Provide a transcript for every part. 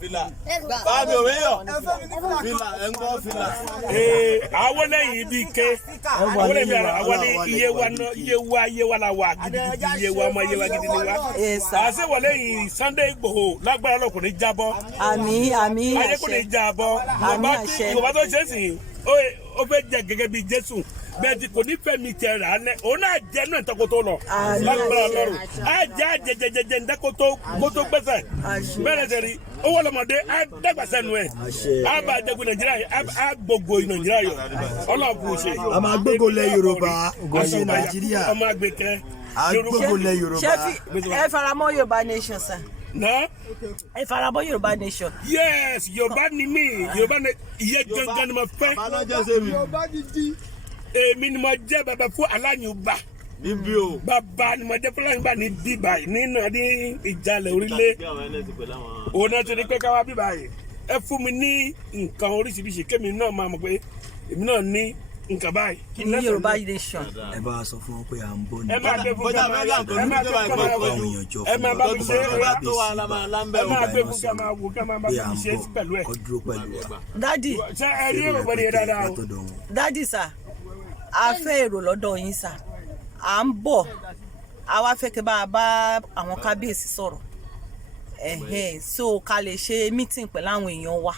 Fìlà. Báàmì òwéyọ̀. Fìlà ẹ̀ńkọ́ fìlà. Àwọn lẹ́yìn ibi ike. Àwọn lẹ́yìn ara àwọn ní iye wa la wà gidigidi iye wa ọmọ iye wa gidi ni wa. Àṣẹ wọlé yìí Sunday Igboho lágbára lọkùnrin jábọ́. Àmín ayé kò ní jábọ́. Yorùbá tó ṣe é sìn ó fẹ́ jẹ gẹ́gẹ́ bí Jésù. Bẹ́ẹ̀ ti kò ní fẹ́ mi tẹ rà lẹ òun náà jẹ náà tẹ kótó lọ lágbára Ọlọ́run á jẹ ndẹ kótó gbèsè bẹ́ẹ̀ tẹ rí owó lọmọdé á dàgbàsẹ nù ẹ á bá dẹkun Nàìjíríà á gbogbo Nàìjíríà yọ Ọlọ́run kò ṣe. a máa gbogbo lẹ Yorùbá ọṣẹ Nàìjíríà ọmọ àgbẹkẹ a gbogbo lẹ Yorùbá. ṣé ẹ faramọ́ Yorùbá nation sir. Na? Ẹ faramọ́ Yorùbá nation. Yes, Yorùbá ni mí Yorùbá ni iye gangan ni mo fẹ́. Èmi ni mo jẹ́ bàbá fún aláyùnbá. Bíbí o. Bàbá ni mo jẹ́ fún aláyùnbá ní bíbá yìí nínú ní ìjàlẹ̀ orílẹ̀. Òun náà ti ní pé káwá bíbá yìí. Ẹ fún mi ní nǹkan oríṣiríṣi kémi náà máa mọ̀ pé èmi náà ní nǹkan báyìí. Ní Yorùbá nation. Ẹ bá a sọ fún wọn pé à ń bọ̀ ní. Ẹ máa gbé fún ká máa wò ká máa bá mi ṣe pẹ̀lú ẹ̀. Dádì. Ṣé ẹ rí èrò pẹ̀lú yẹn dáadáa o? Dádì sà, a fẹ́ èrò lọ́dọ̀ yín sà. À ń bọ̀, a wá fẹ́ kí bá a bá àwọn kábíyèsí sọ̀rọ̀. So ká lè ṣe meeting pẹ̀lú àwọn èèyàn wa.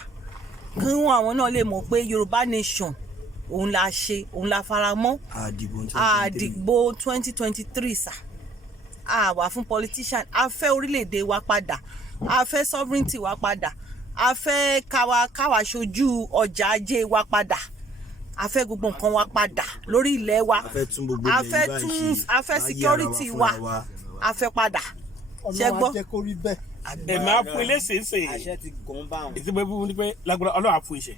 Kí àwọn náà lè mọ̀ pé Yorùbá nation òun la ṣe òun la faramọ́ àdìgbò 2023 sà a wà fún politician a fẹ́ orílẹ̀-èdè wa padà a fẹ́ sovereignty wa padà a fẹ́ káwa ṣojú ọjà ajé wa padà a fẹ́ gbogbo nǹkan wa padà lórí ilẹ̀ wa a fẹ́ security wa a fẹ́ padà ṣe gbọ́. ẹ máa fún ilé ṣèṣe ìtìpé fún mi pé lágbára Ọlọ́run á fún iṣẹ́.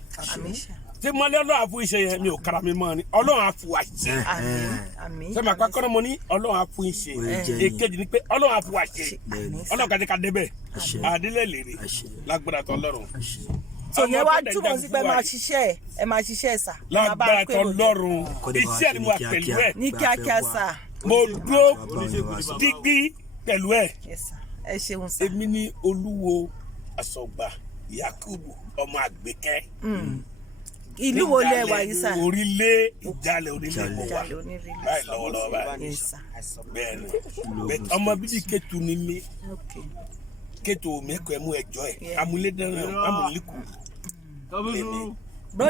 Tí mo lé Ọlọ́run á fún iṣẹ́ yẹn mi ò kára mi mọ́ ni Ọlọ́run á fún àṣẹ. Sẹ́mi àpapọ̀ náà mo ní Ọlọ́run á fún iṣẹ́ èkejì ni pé Ọlọ́run á fún àṣẹ Ọlọ́run kàdé ká débẹ̀ àdílẹ̀ lèrè lágbára tó Ọlọ́run. Tòyẹn wá túmọ̀ sí pé ẹ máa ṣiṣẹ́ sà. Lágbára tó Ọlọ́run iṣẹ́ ni mo wà pẹ̀lú ẹ̀. Ní kíákíá sà. Mo dúró dígbí pẹ̀lú ẹ̀. Ẹ ṣeun sà. Èmi ni Olúwo Àsọ̀gbà Yakubu ọmọ Àgbékẹ́. Ìlú wo lẹ wà yìí sà? Orílẹ̀ Ìjàlẹ̀ onílẹ̀ mo wà báyìí lọ́wọ́lọ́wọ́ báyìí. Bẹ́ẹ̀ni ọmọ bíbí Kétu ni mí. Kétu mẹ́kọ̀ọ́ ẹ̀mú ẹ̀jọ́ ẹ̀ amúlédẹ́rẹ́ amúlékù.